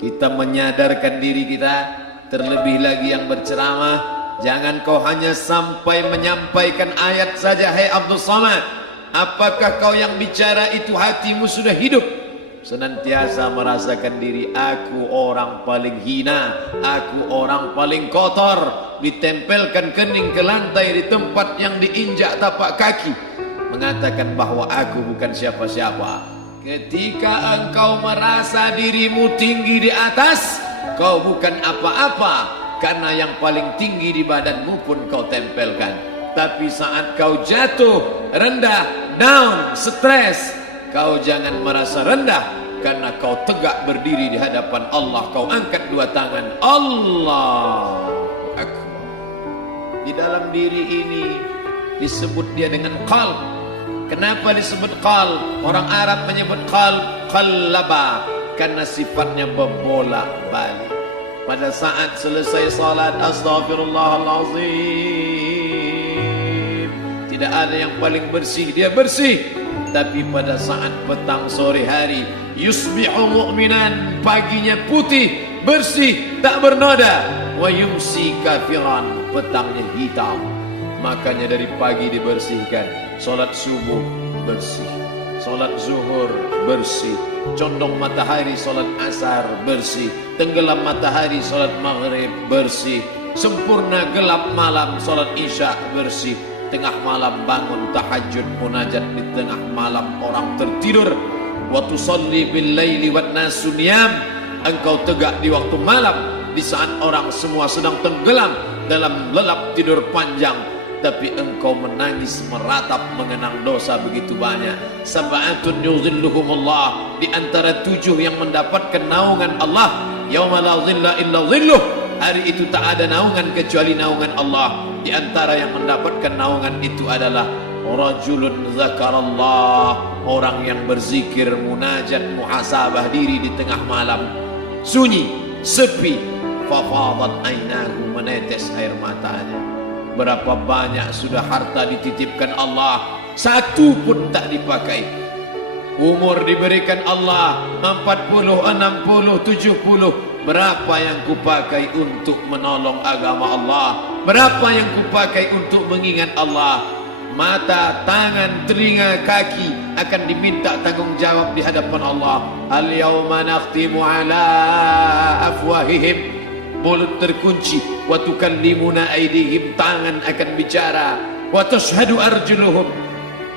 Kita menyadarkan diri kita, terlebih lagi yang berceramah. Jangan kau hanya sampai menyampaikan ayat saja, hai Abdul Samad. Apakah kau yang bicara itu hatimu sudah hidup? Senantiasa merasakan diri, aku orang paling hina, aku orang paling kotor, ditempelkan kening ke lantai di tempat yang diinjak tapak kaki, mengatakan bahwa aku bukan siapa-siapa. Ketika engkau merasa dirimu tinggi di atas, kau bukan apa-apa, karena yang paling tinggi di badanmu pun kau tempelkan. Tapi saat kau jatuh, rendah, down, stres, kau jangan merasa rendah, karena kau tegak berdiri di hadapan Allah. Kau angkat dua tangan, Allah Akbar. Di dalam diri ini disebut dia dengan qalb. Kenapa disebut qalb? Orang Arab menyebut qalb qallaba, karena sifatnya berbolak-balik. Pada saat selesai salat, astaghfirullahalazim, tidak ada yang paling bersih, dia bersih. Tapi pada saat petang sore hari, yusbihu mu'minan, paginya putih, bersih, tak bernoda. Wa yumsi kafiran, petangnya hitam. Makanya dari pagi dibersihkan. Solat subuh bersih, solat zuhur bersih, condong matahari solat asar bersih, tenggelam matahari solat maghrib bersih, sempurna gelap malam solat isya bersih, tengah malam bangun tahajud munajat, di tengah malam orang tertidur. Wa tusalli bil laili wan nasu niyam, engkau tegak di waktu malam di saat orang semua sedang tenggelam dalam lelap tidur panjang, tapi engkau menangis meratap mengenang dosa begitu banyak. Sab'atun yuzilluhumullah, di antara 7 yang mendapatkan naungan Allah. Yauma la zilla illa zilluh, hari itu tak ada naungan kecuali naungan Allah. Di antara yang mendapatkan naungan itu adalah rajulun zakarallah, orang yang berzikir, munajat, muhasabah diri di tengah malam, sunyi, sepi, fafadat ainahu, menetes air matanya. Berapa banyak sudah harta dititipkan Allah, satu pun tak dipakai. Umur diberikan Allah 40, 60, 70. Berapa yang kupakai untuk menolong agama Allah? Berapa yang kupakai untuk mengingat Allah? Mata, tangan, telinga, kaki akan diminta tanggung jawab di hadapan Allah. Al-yawma nakhtimu ala afwahihim, mulut terkunci, wa tukallimuna aydihim, tangan akan bicara, wa tashhadu arjuluhum,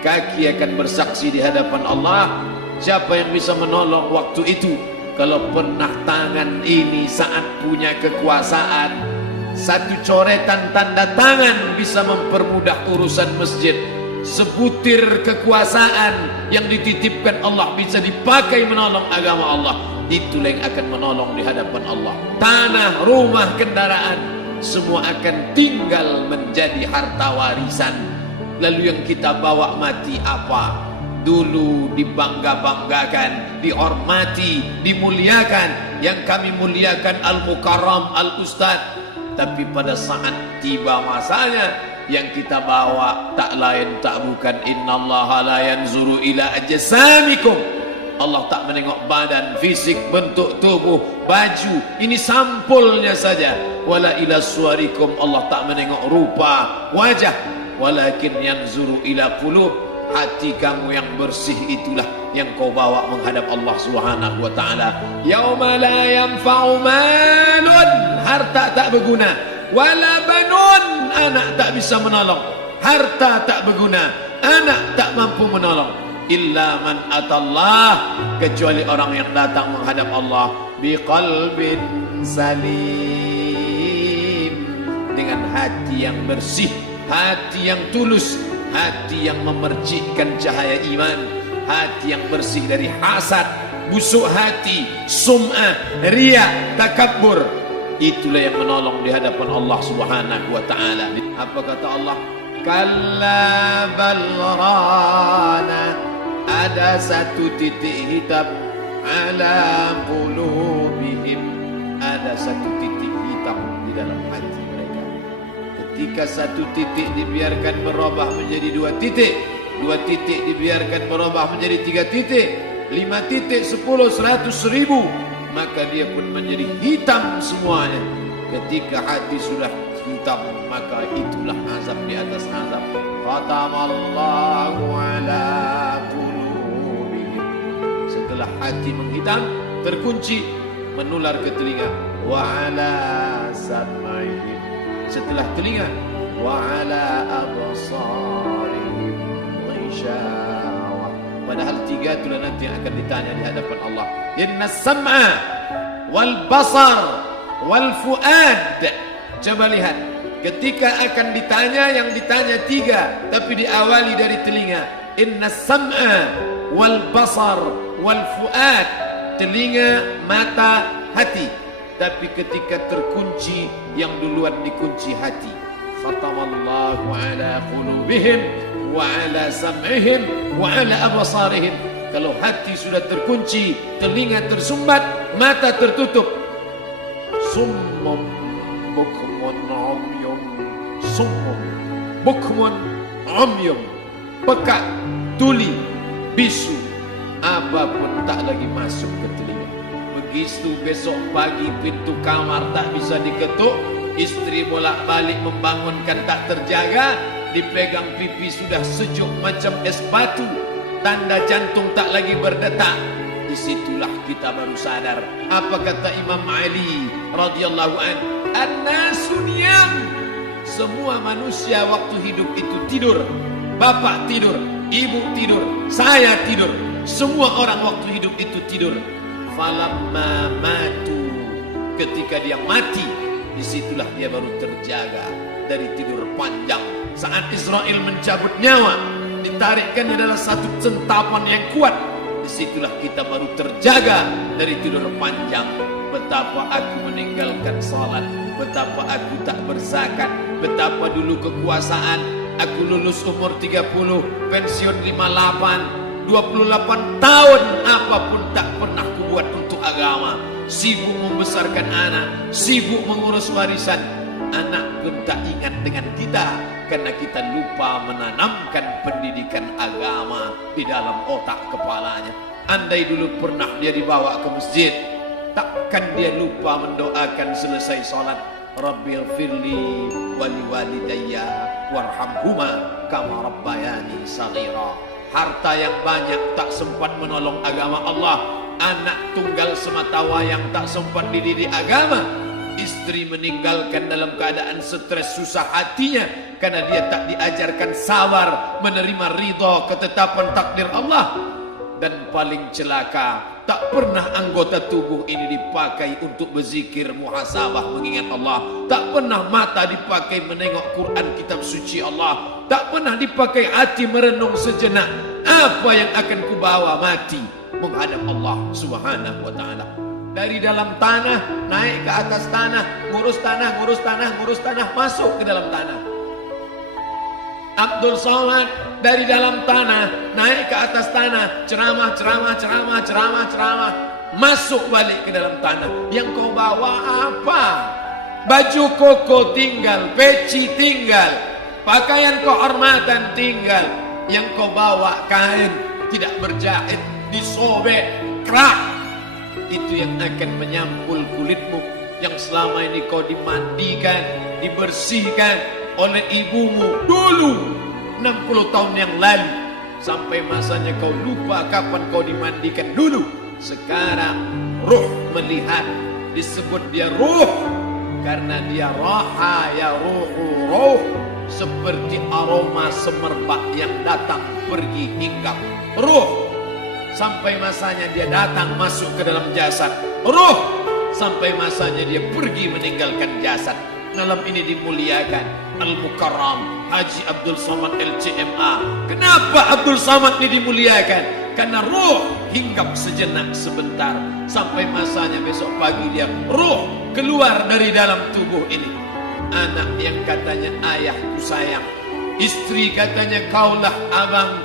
kaki akan bersaksi di hadapan Allah. Siapa yang bisa menolong waktu itu? Kalau pernah tangan ini saat punya kekuasaan, satu coretan tanda tangan bisa mempermudah urusan masjid. Sebutir kekuasaan yang dititipkan Allah bisa dipakai menolong agama Allah. Itulah yang akan menolong di hadapan Allah. Tanah, rumah, kendaraan, semua akan tinggal menjadi harta warisan. Lalu yang kita bawa mati apa? Dulu dibangga-banggakan, dihormati, dimuliakan. Yang kami muliakan Al-Mukarram, Al-Ustadz. Tapi pada saat tiba masanya, yang kita bawa tak lain tak bukan, innallaha la yanzuru ila ajsamikum, Allah tak menengok badan, fisik, bentuk tubuh, baju, ini sampulnya saja. Wala ila suwarikum, Allah tak menengok rupa, wajah. Walakin yanzuru ila qulub, hati kamu yang bersih itulah yang kau bawa menghadap Allah Subhanahu wa taala. Yauma la yanfa'u malun, harta tak berguna, wala banun, anak tak bisa menolong. Harta tak berguna, anak tak mampu menolong. Illa man atallah, kecuali orang yang datang menghadap Allah biqalbin salim, dengan hati yang bersih, hati yang tulus, hati yang memercikkan cahaya iman, hati yang bersih dari hasad, busuk hati, sum'ah, riya, takabbur. Itulah yang menolong di hadapan Allah Subhanahu wa taala. Apa kata Allah? Kalla bal rana, ada satu titik hitam, ala qulubihim, ada satu titik hitam di dalam hati mereka. Ketika satu titik dibiarkan berubah menjadi 2 titik, 2 titik dibiarkan berubah menjadi 3 titik, 5 titik, 10, 100, 1000, maka dia pun menjadi hitam semuanya. Ketika hati sudah hitam, maka itulah azab di atas azab. Khatamallahu ala qulubihim. Setelah hati menghitam, terkunci, menular ke telinga. Wa ala sam'ihim. Setelah telinga, wa ala absarihim ghishawah. Padahal tiga itulah nanti yang akan ditanya di hadapan Allah. Inna sam'a wal basar wal fuad. Coba lihat, ketika akan ditanya, yang ditanya tiga, tapi diawali dari telinga. Inna sam'a wal basar wal fuad. Telinga, mata, hati. Tapi ketika terkunci, yang duluan dikunci hati. Khatamallahu ala qulubihim wa ala sam'ihim wa ala absarihim. Kalau hati sudah terkunci, telinga tersumbat, mata tertutup. Summum bukmun umyum. Summum bukmun umyum. Pekak, tuli, bisu, apapun tak lagi masuk ke telinga. Begitu besok pagi pintu kamar tak bisa diketuk, istri bolak-balik membangunkan tak terjaga, dipegang pipi sudah sejuk macam es batu, tanda jantung tak lagi berdetak. Disitulah kita baru sadar apa kata Imam Ali radhiyallahu anhu, an-nasu niyam. Semua manusia waktu hidup itu tidur. Bapak tidur, ibu tidur, saya tidur. Semua orang waktu hidup itu tidur. Falamma matu, ketika dia mati, disitulah dia baru terjaga dari tidur panjang. Saat Israel mencabut nyawa, ditarikkan adalah satu centapan yang kuat. Disitulah kita baru terjaga dari tidur panjang. Betapa aku meninggalkan salat, betapa aku tak berzakat, betapa dulu kekuasaan. Aku lulus umur 30, pensiun 58, 28 tahun, apapun tak pernah kubuat untuk agama. Sibuk membesarkan anak, sibuk mengurus warisan. Anak pun tak ingat dengan kita, karena kita lupa menanamkan pendidikan agama di dalam otak kepalanya. Andai dulu pernah dia dibawa ke masjid, takkan dia lupa mendoakan selesai sholat, Rabbil firli wali walidayya warhamhuma kama rabbayani saghira. Harta yang banyak tak sempat menolong agama Allah. Anak tunggal semata wayang tak sempat dididik agama. Istri meninggalkan dalam keadaan stres susah hatinya karena dia tak diajarkan sabar menerima ridha ketetapan takdir Allah. Dan paling celaka, tak pernah anggota tubuh ini dipakai untuk berzikir, muhasabah, mengingat Allah. Tak pernah mata dipakai menengok Quran, kitab suci Allah. Tak pernah dipakai hati merenung sejenak, apa yang akan kubawa mati menghadap Allah subhanahu wa ta'ala. Dari dalam tanah naik ke atas tanah, ngurus tanah, ngurus tanah, ngurus tanah, masuk ke dalam tanah. Abdul Somad dari dalam tanah naik ke atas tanah, ceramah, ceramah, ceramah, ceramah, ceramah, masuk balik ke dalam tanah. Yang kau bawa apa? Baju koko tinggal, peci tinggal, pakaian kehormatan tinggal. Yang kau bawa kain tidak berjahit, disobek, kerak. Itu yang akan menyampul kulitmu yang selama ini kau dimandikan, dibersihkan oleh ibumu dulu 60 tahun yang lalu. Sampai masanya kau lupa kapan kau dimandikan dulu. Sekarang ruh melihat, disebut dia ruh karena dia raha ya ruhu ruh, seperti aroma semerbak yang datang pergi hinggap. Ruh sampai masanya dia datang masuk ke dalam jasad. Ruh sampai masanya dia pergi meninggalkan jasad. Malam ini dimuliakan Al-Mukarram Haji Abdul Somad LCMA. Kenapa Abdul Somad ini dimuliakan? Karena ruh hinggap sejenak sebentar, sampai masanya besok pagi dia ruh keluar dari dalam tubuh ini. Anak yang katanya ayahku sayang, istri katanya kaulah abang,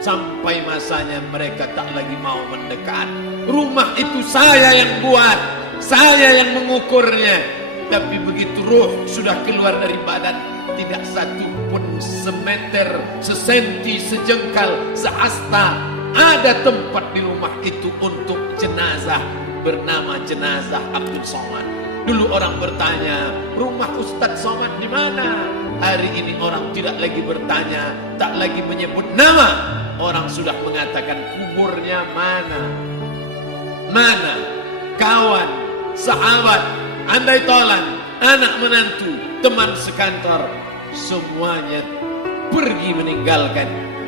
sampai masanya mereka tak lagi mau mendekat. Rumah itu saya yang buat, saya yang mengukurnya. Tapi begitu ruh sudah keluar dari badan, tidak satu pun semeter, sesenti, sejengkal, sehasta ada tempat di rumah itu untuk jenazah. bernama jenazah Abdul Somad. Dulu orang bertanya, rumah Ustadz Somad di mana? Hari ini orang tidak lagi bertanya, tak lagi menyebut nama. Orang sudah mengatakan kuburnya mana. Mana kawan, sahabat, andai tolan, anak menantu, teman sekantor, semuanya pergi meninggalkan.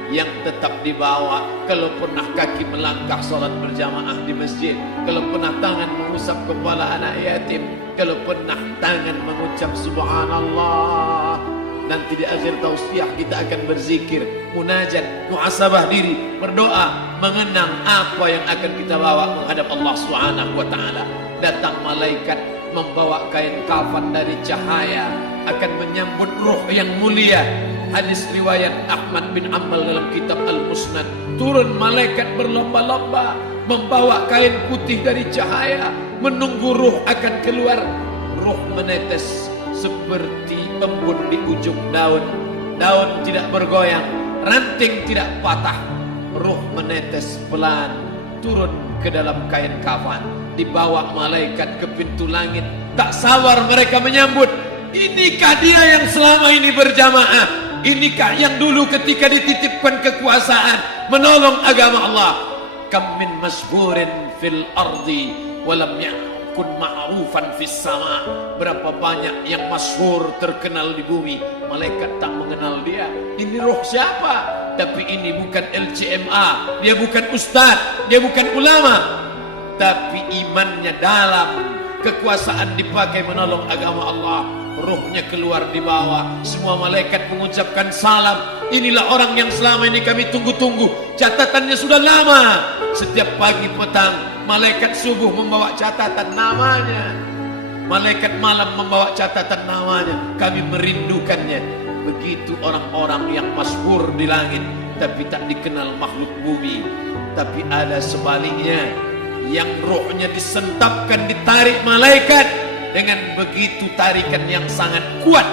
Yang tetap dibawa, kalau pernah kaki melangkah sholat berjamaah di masjid, kalau pernah tangan mengusap kepala anak yatim, kalau pernah tangan mengucap subhanallah. Nanti di akhir tausiah kita akan berzikir, munajat, muhasabah diri, berdoa, mengenang apa yang akan kita bawa menghadap Allah Subhanahu wa taala. Datang malaikat membawa kain kafan dari cahaya, akan menyambut ruh yang mulia. Hadis riwayat Ahmad bin Ammal dalam kitab Al-Musnad, turun malaikat berlomba-lomba membawa kain putih dari cahaya, menunggu ruh akan keluar. Ruh menetes seperti embun di ujung daun. Daun tidak bergoyang, ranting tidak patah. Ruh menetes pelan turun ke dalam kain kafan, dibawa malaikat ke pintu langit. Tak sabar mereka menyambut. Inikah dia yang selama ini berjamaah? Inikah yang dulu ketika dititipkan kekuasaan menolong agama Allah? Kam min masyhurin fil ardi walam yakun ma'rufan fis sama. Berapa banyak yang masyhur terkenal di bumi, malaikat tak mengenal dia. Ini roh siapa? Tapi ini bukan LCMA, dia bukan ustaz, dia bukan ulama, tapi imannya dalam. Kekuasaan dipakai menolong agama Allah. Ruhnya keluar di bawah. Semua malaikat mengucapkan salam. Inilah orang yang selama ini kami tunggu-tunggu. Catatannya sudah lama. Setiap pagi petang malaikat subuh membawa catatan namanya, malaikat malam membawa catatan namanya. Kami merindukannya. Begitu orang-orang yang masyhur di langit tapi tak dikenal makhluk bumi. Tapi ada sebaliknya, yang rohnya disentapkan, ditarik malaikat dengan begitu tarikan yang sangat kuat.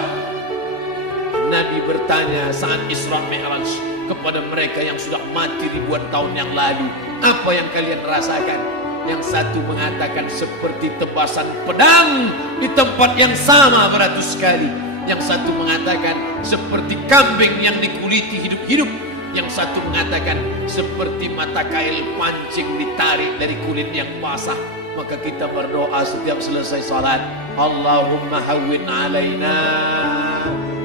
Nabi bertanya saat Isra Mi'raj kepada mereka yang sudah mati ribuan tahun yang lalu, apa yang kalian rasakan? Yang satu mengatakan seperti tebasan pedang di tempat yang sama beratus kali. Yang satu mengatakan seperti kambing yang dikuliti hidup-hidup. Yang satu mengatakan seperti mata kail pancing ditarik dari kulit yang basah. Maka kita berdoa setiap selesai salat, Allahumma hawwin alaina,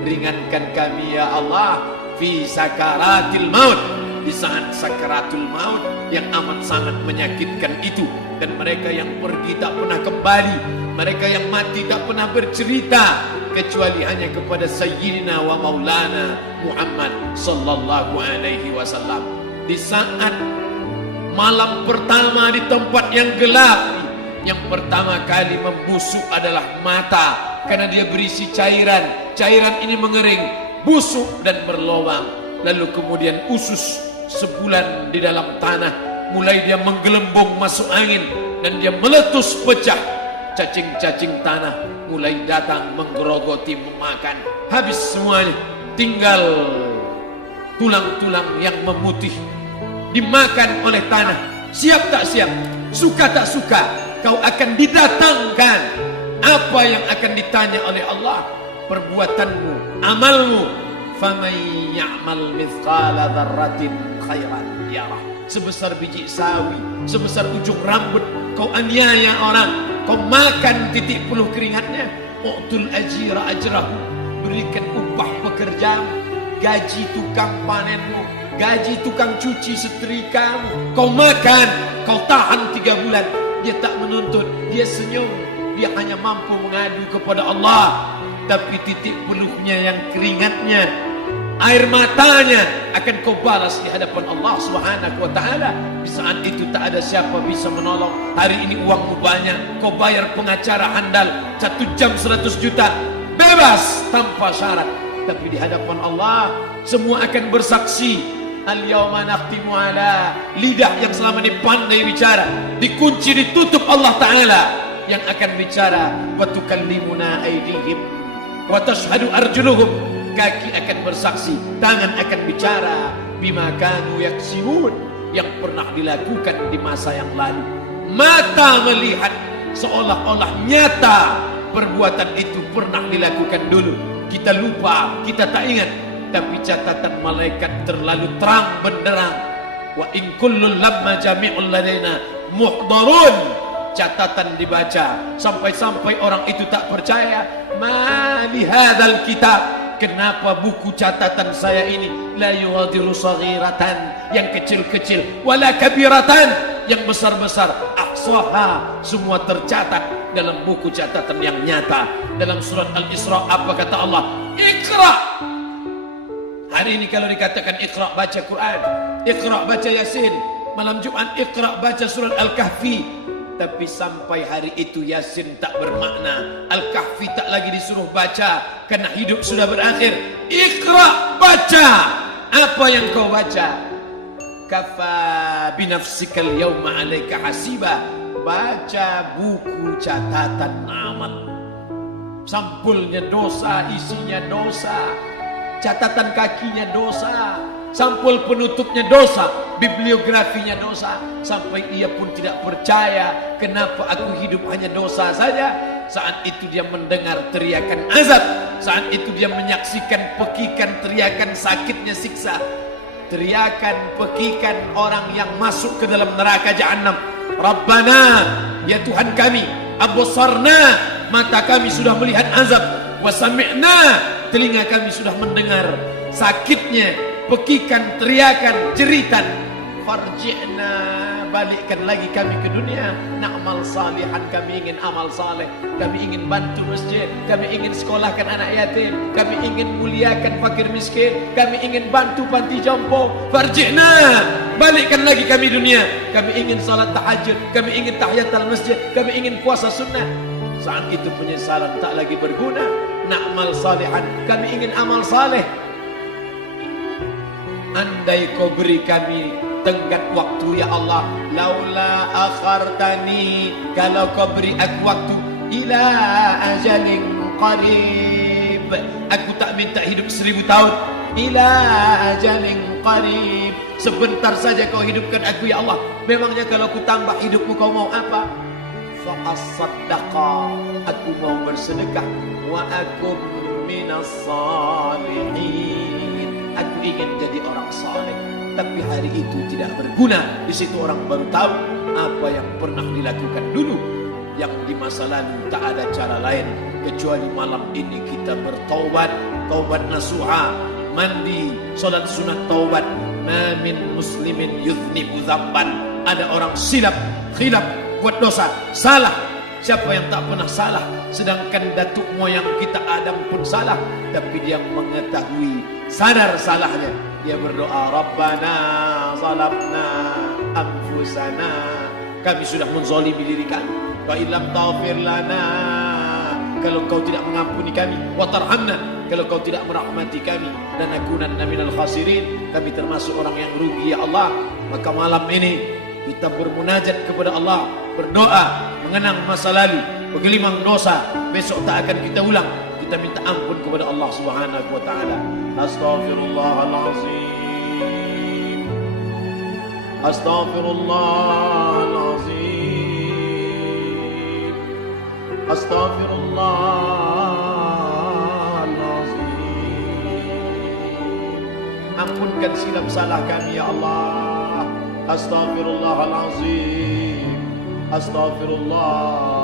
ringankan kami ya Allah, fi sakaratil maut, di saat sakaratul maut yang amat sangat menyakitkan itu. Dan mereka yang pergi tak pernah kembali, mereka yang mati tak pernah bercerita kecuali hanya kepada Sayyidina wa Maulana Muhammad sallallahu alaihi wasallam. Di saat malam pertama di tempat yang gelap, yang pertama kali membusuk adalah mata, karena dia berisi cairan. Cairan ini mengering, busuk dan berlubang. Lalu kemudian usus sebulan di dalam tanah, mulai dia menggelembung masuk angin dan dia meletus pecah. Cacing-cacing tanah mulai datang menggerogoti, memakan. Habis semuanya, tinggal tulang-tulang yang memutih dimakan oleh tanah. Siap tak siap, suka tak suka, kau akan didatangkan. Apa yang akan ditanya oleh Allah? Perbuatanmu, amalmu. Faman ya'mal mithqala dzarratin khairan yarah. Sebesar biji sawi, sebesar ujung rambut, kau aniaya orang, kau makan titik peluh keringatnya. U'tul ajira ajrahu, berikan upah pekerjaanmu, gaji tukang panenmu, gaji tukang cuci setrikamu. Kau makan, kau tahan 3 bulan. Dia tak menuntut, dia senyum. Dia hanya mampu mengadu kepada Allah. Tapi titik peluhnya yang keringatnya, air matanya akan kau balas di hadapan Allah Subhanahu wa taala. Di saat itu tak ada siapa bisa menolong. Hari ini uangmu banyak, kau bayar pengacara handal 1 jam 100 juta, bebas tanpa syarat. Tapi di hadapan Allah semua akan bersaksi. Al-yawma nakhtimu ala, lidah yang selama ini pandai bicara dikunci, ditutup Allah Ta'ala yang akan bicara. Wa tukallimuna aydihim wa tashhadu arjuluhum, kaki akan bersaksi, tangan akan bicara. Bima kanu yaksibun, yang pernah dilakukan di masa yang lalu. Mata melihat seolah-olah nyata perbuatan itu pernah dilakukan dulu. Kita lupa, kita tak ingat. Tapi catatan malaikat terlalu terang benderang. Wa in kullun lamma jami'un ladaina muhdarun. Catatan dibaca sampai-sampai orang itu tak percaya. Ma li hadzal kitab, kenapa buku catatan saya ini la yughadiru saghiratan, yang kecil-kecil, wala kabiratan, yang besar-besar, ahsaha, semua tercatat dalam buku catatan yang nyata. Dalam surat Al-Isra apa kata Allah? Iqra. Hari ini kalau dikatakan Iqra baca Quran, Iqra baca Yasin, malam Jumat Iqra baca surat Al-Kahfi. Tapi sampai hari itu Yasin tak bermakna, Al-Kahfi tak lagi disuruh baca karena hidup sudah berakhir. Iqra, baca. Apa yang kau baca? Kafa binafsikal yawma alaika hasiba. Baca buku catatan amal. Sampulnya dosa, isinya dosa. Catatan kakinya dosa. Sampul penutupnya dosa, bibliografinya dosa. Sampai ia pun tidak percaya, kenapa aku hidup hanya dosa saja. Saat itu dia mendengar teriakan azab. Saat itu dia menyaksikan pekikan teriakan sakitnya siksa. Teriakan pekikan orang yang masuk ke dalam neraka Jahannam. Rabbana, ya Tuhan kami, absarna, mata kami sudah melihat azab. Wa sami'na, telinga kami sudah mendengar sakitnya pekikan, teriakan, jeritan. Farji'na, balikkan lagi kami ke dunia. Na'mal salihan, kami ingin amal saleh. Kami ingin bantu masjid. Kami ingin sekolahkan anak yatim. Kami ingin muliakan fakir miskin. Kami ingin bantu panti jompo. Farji'na, balikkan lagi kami dunia. Kami ingin salat tahajud. Kami ingin tahiyatul masjid. Kami ingin puasa sunnah. Saat itu penyesalan tak lagi berguna. Na'mal salihan, kami ingin amal saleh. Andai kau beri kami tenggat waktu ya Allah, laula akhartani, kalau kau beri aku waktu, ila ajalin qarib, aku tak minta hidup 1000 tahun, ila ajalin qarib, sebentar saja kau hidupkan aku ya Allah. Memangnya kalau aku tambah hidupmu kau mau apa? Fa asaddaqa, aku mau bersedekah, wa akum minas salihin, aku ingin jadi orang saleh. Tapi hari itu tidak berguna. Di situ orang baru tahu apa yang pernah dilakukan dulu, yang di masa lalu tak ada cara lain kecuali malam ini kita bertaubat, taubat nasuha, mandi, salat sunat taubat. Ma min muslimin yudhnibu dzamban, ada orang silap, khilaf, buat dosa, salah. Siapa yang tak pernah salah? Sedangkan datuk moyang kita Adam pun salah, tapi dia mengetahui, sadar salahnya. Dia berdoa, Rabbana zalamna anfusana, kami sudah menzalimi diri kami. Fa illam taghfir lana, kalau kau tidak mengampuni kami, wa tarhamna, kalau kau tidak merahmati kami, dan nakunanna minal khasirin, kami termasuk orang yang rugi ya Allah. Maka malam ini kita bermunajat kepada Allah, berdoa, mengenang masa lalu, bergelimang dosa, besok tak akan kita ulang. Kita minta ampun kepada Allah Subhanahu wa taala. Astaghfirullahalazim. Astaghfirullahalazim. Astaghfirullahalazim. Ampunkan silap salah kami ya Allah. Astaghfirullahalazim. Astaghfirullah.